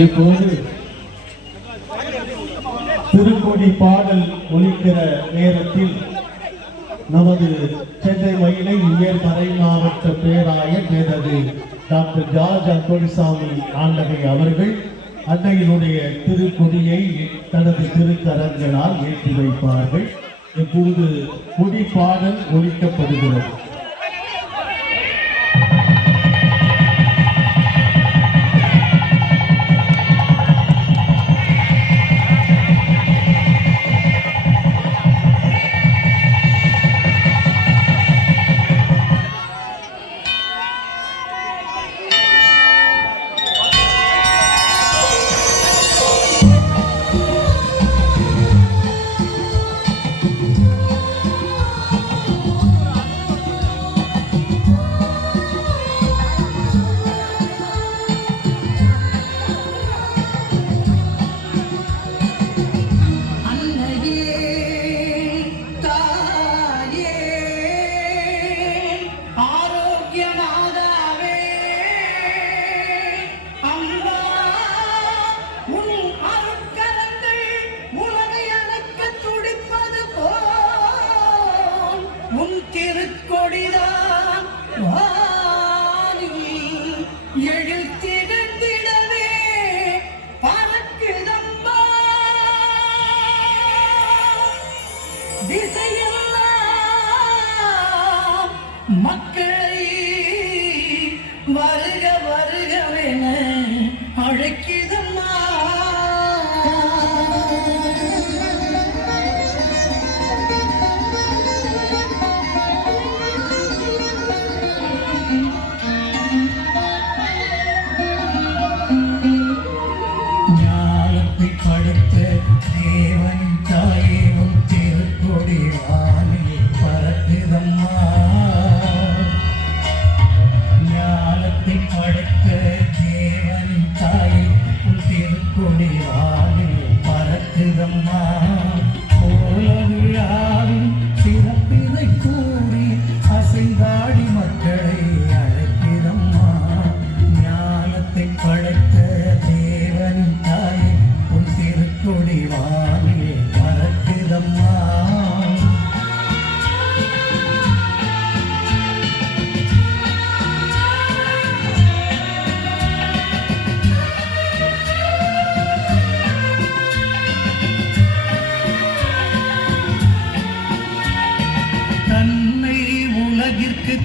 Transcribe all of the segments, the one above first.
இப்போது திருக்கொடி பாடல் ஒலிக்கிற நேரத்தில் நமது சென்னை மயிலை உயர்மறை மாவட்ட பேராயர் மேதகு டாக்டர் ஜார்ஜ் அன்புசாமி ஆண்டகை அவர்கள் அன்னையினுடைய திருக்கொடியை தனது திருக்கரங்களால் ஏற்றி வைப்பார்கள். இப்போது கொடி பாடல் ஒலிக்கப்படுகிறது. திருக்கொடிதான் எழுத்திடவே பறக்குதம்மா திசையெல்லாம் மக்களை வருக வருகவென அழைக்குதம்மா.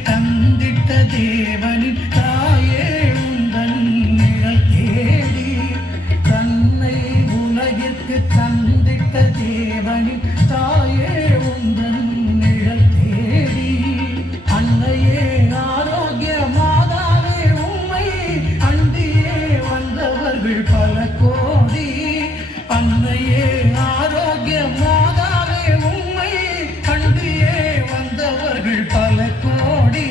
தந்திட்ட தேவனின் தாயே உந்தன் நிழல் தேடி, தன்னை உலகிற்கு தந்திட்ட தேவனின் தாயே உந்தன் நிழல் தேடி, அன்னையே ஆரோக்கிய மாதாவே உம்மை அண்டியே வந்தவர்கள் பல கோடி, அன்னையே ஆரோக்கிய மாதாவே உம்மை அண்டியே வந்தவர்கள் பல கோடி,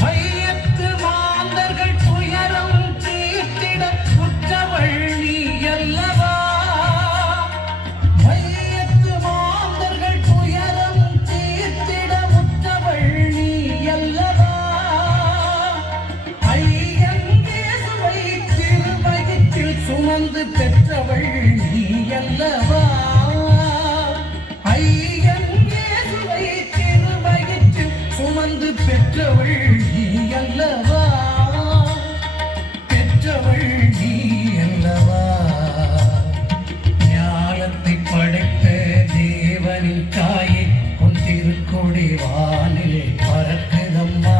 வையத்து மாந்தர்கள் துயரம் தீர்த்திட உற்றவள் நீ அல்லவா, வையத்து மாந்தர்கள் துயரம் தீர்த்திட உற்றவள் நீ அல்லவா, ஐயன் இயேசுவை திருவயிற்றில் சுமந்து பெற்றவள் நீ அல்லவா, சுமந்து பெற்றவள் நீ அல்லவா, பெற்றவள் நீ அல்லவா, ஞானத்தை படைத்த தேவனின் தாயே உன் திருக்கொடி வானிலே பறக்குதம்மா.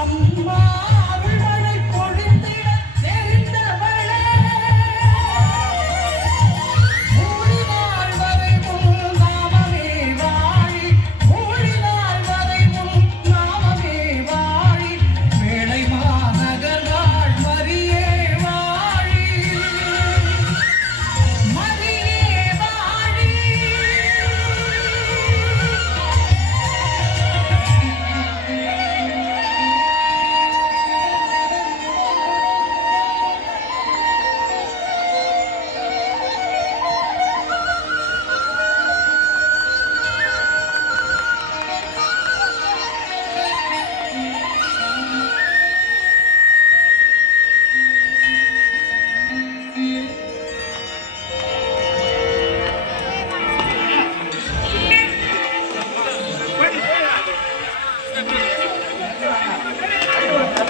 அம்மா அருள்மழை பொழிந்திட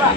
வா